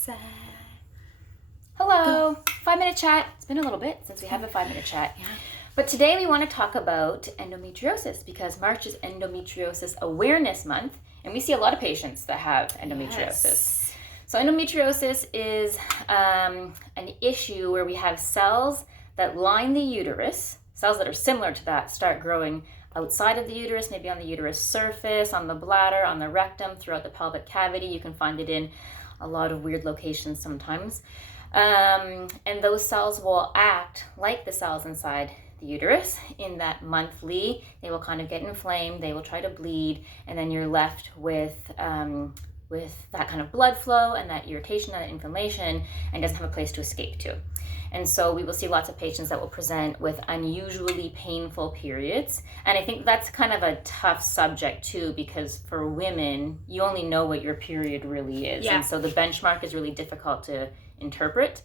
set. Hello. 5-minute chat. It's been a little bit since we have a 5-minute chat. Yeah. But today we want to talk about endometriosis because March is Endometriosis Awareness Month, and we see a lot of patients that have endometriosis. Yes. So endometriosis is an issue where we have cells that line the uterus, cells that are similar to that start growing outside of the uterus, maybe on the uterus surface, on the bladder, on the rectum, throughout the pelvic cavity. You can find it in a lot of weird locations sometimes. And those cells will act like the cells inside the uterus in that monthly. They will kind of get inflamed, they will try to bleed, and then you're left with that kind of blood flow and that irritation and that inflammation, and doesn't have a place to escape to. And so we will see lots of patients that will present with unusually painful periods. And I think that's kind of a tough subject too, because for women, you only know what your period really is. Yeah. And so the benchmark is really difficult to interpret.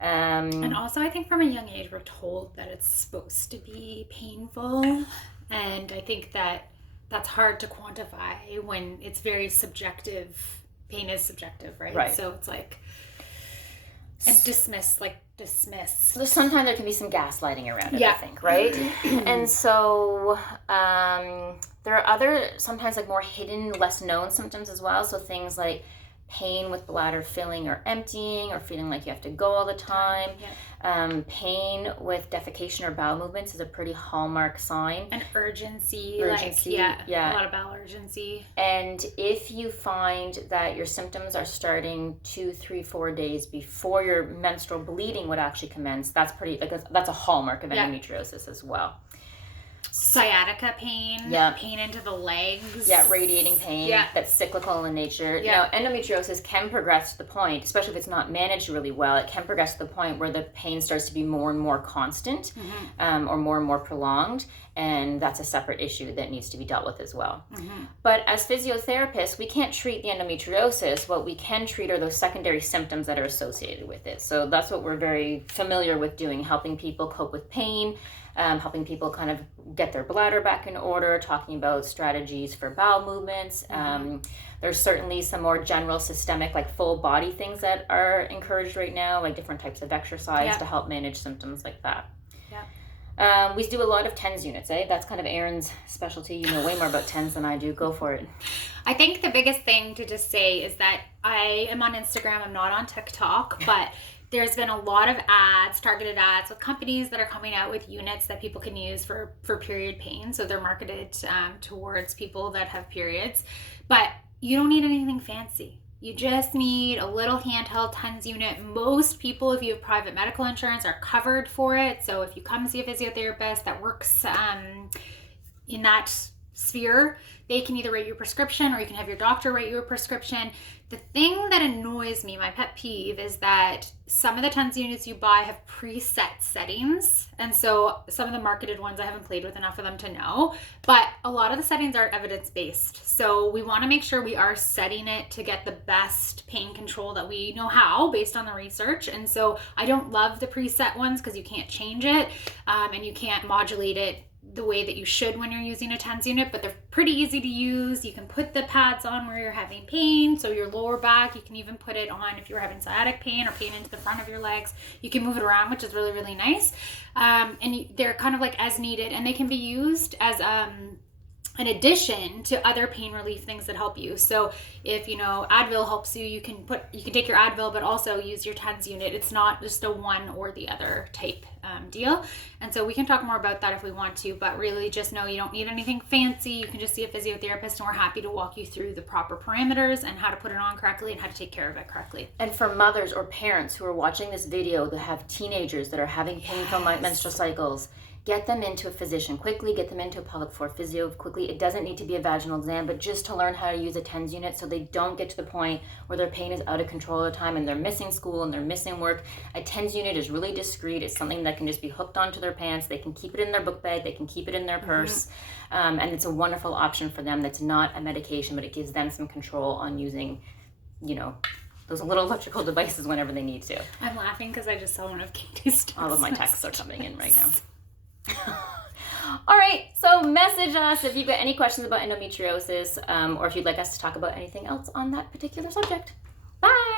And also, I think from a young age, we're told that it's supposed to be painful. And I think that that's hard to quantify when it's very subjective. Pain is subjective, right? Right. So it's like, and dismiss. So sometimes there can be some gaslighting around it, Yeah. I think, right? And so there are other, sometimes like more hidden, less known symptoms as well. So things like pain with bladder filling or emptying, or feeling like you have to go all the time. Yeah. Pain with defecation or bowel movements is a pretty hallmark sign. And urgency, yeah. a lot of bowel urgency. And if you find that your symptoms are starting 2, 3, 4 days before your menstrual bleeding would actually commence, that's a hallmark of endometriosis as well. Sciatica pain, Yeah. pain into the legs. Yeah, radiating pain that's cyclical in nature. Yeah. Now, endometriosis can progress to the point, especially if it's not managed really well, it can progress to the point where the pain starts to be more and more constant, or more and more prolonged, and that's a separate issue that needs to be dealt with as well. But as physiotherapists, we can't treat the endometriosis. What we can treat are those secondary symptoms that are associated with it. So that's what we're very familiar with doing, helping people cope with pain, helping people kind of get their bladder back in order, talking about strategies for bowel movements. There's certainly some more general systemic, like full body things that are encouraged right now, like different types of exercise to help manage symptoms like that. We do a lot of TENS units, That's kind of Erin's specialty. You know way more about TENS than I do. Go for it. I think the biggest thing to just say is that I am on Instagram, I'm not on TikTok, but there's been a lot of ads, targeted ads with companies that are coming out with units that people can use for period pain. So they're marketed towards people that have periods. But you don't need anything fancy. You just need a little handheld TENS unit. Most people, if you have private medical insurance, are covered for it. So if you come see a physiotherapist that works in that sphere, they can either write you a prescription or you can have your doctor write you a prescription. The thing that annoys me, my pet peeve, is that some of the TENS units you buy have preset settings. And so some of the marketed ones, I haven't played with enough of them to know, but a lot of the settings are evidence-based. So we want to make sure we are setting it to get the best pain control that we know how based on the research. And so I don't love the preset ones because you can't change it and you can't modulate it the way that you should when you're using a TENS unit, but they're pretty easy to use. You can put the pads on where you're having pain, so your lower back. You can even put it on if you're having sciatic pain or pain into the front of your legs. You can move it around, which is really, really nice. They're kind of like as needed, and they can be used as in addition to other pain relief things that help you. So if Advil helps you, you can take your Advil, but also use your TENS unit. It's not just a one or the other type deal. And so we can talk more about that if we want to, but really just know you don't need anything fancy. You can just see a physiotherapist, and we're happy to walk you through the proper parameters and how to put it on correctly and how to take care of it correctly. And for mothers or parents who are watching this video that have teenagers that are having painful menstrual cycles, get them into a physician quickly, get them into a pelvic floor physio quickly. It doesn't need to be a vaginal exam, but just to learn how to use a TENS unit so they don't get to the point where their pain is out of control all the time and they're missing school and they're missing work. A TENS unit is really discreet. It's something that can just be hooked onto their pants. They can keep it in their book bag. They can keep it in their purse. And it's a wonderful option for them. That's not a medication, but it gives them some control on using, those little electrical devices whenever they need to. I'm laughing because I just saw one of Katie's texts. All of my texts are coming in right now. All right, so message us if you've got any questions about endometriosis or if you'd like us to talk about anything else on that particular subject. Bye!